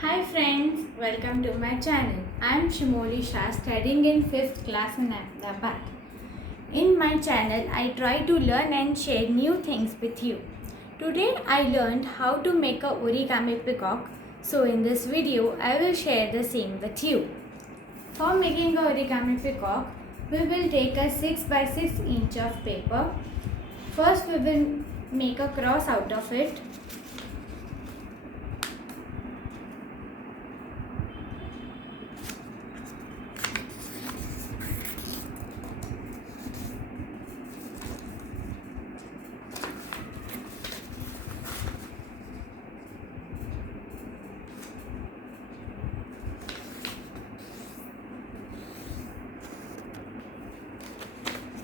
Hi friends, welcome to my channel. I am Shimoli Shah, studying in 5th class in Ahmedabad. In my channel, I try to learn and share new things with you. Today I learned how to make a origami peacock. So in this video, I will share the same with you. For making a origami peacock, we will take a 6 by 6 inch of paper. First we will make a cross out of it.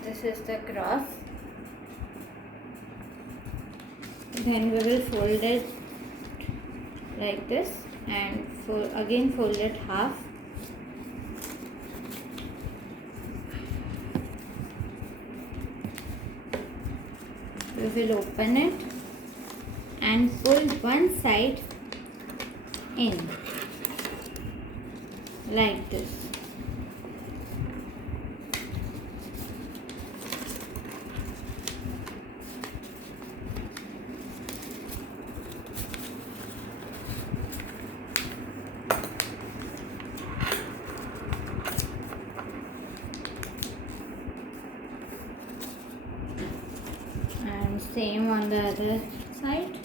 This is the cross. Then we will fold it like this and again fold it half. We will open it and pull one side in like this. And same on the other side.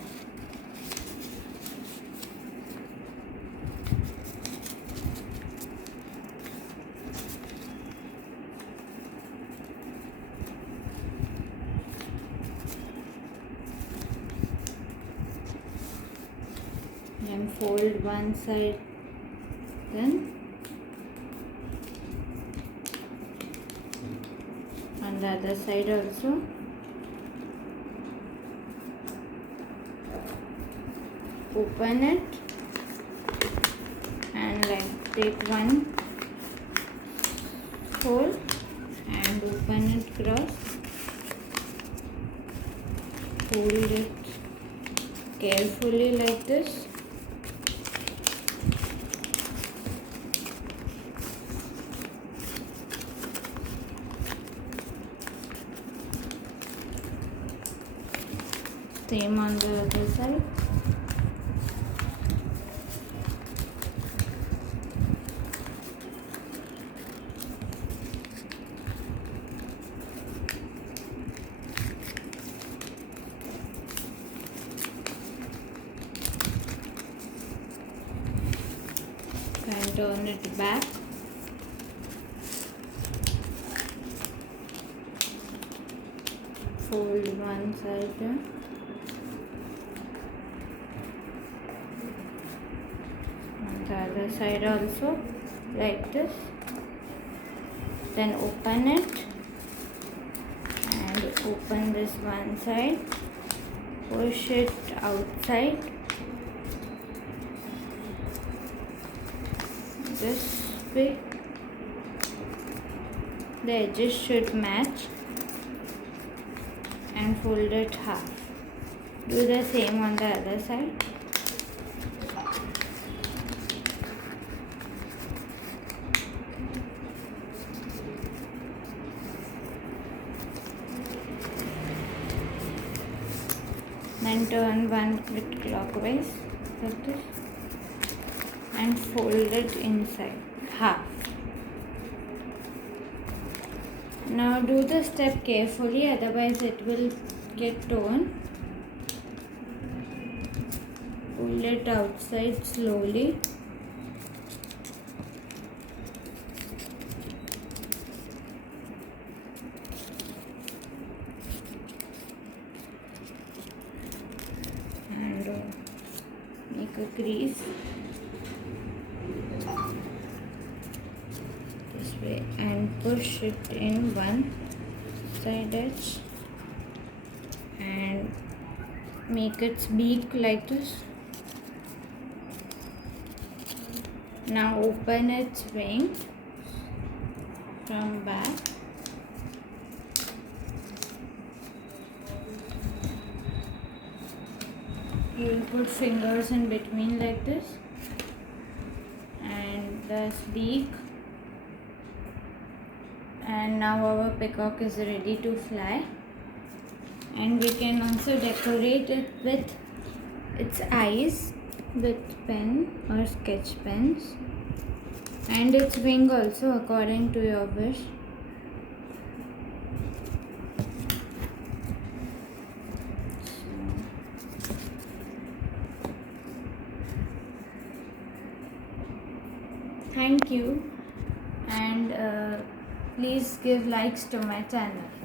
And fold one side, then on the other side also. Open it and take one hole and open it cross. Hold it carefully like this. Same on the other side. And turn it back. Fold one side on the other side also like this. Then open it and open this one side. Push it outside. This way the edges should match and fold it half. Do the same on the other side. Then turn one bit clockwise like this and fold it inside half. Now do the step carefully, otherwise it will get torn. Pull it outside slowly. And make a crease this way and push it in one side edge and make its beak like this. Now open its wing from back. You will put fingers in between like this this beak, and now our peacock is ready to fly. And we can also decorate it with its eyes with pen or sketch pens, and its wing also according to your wish. Thank you, and please give likes to my channel.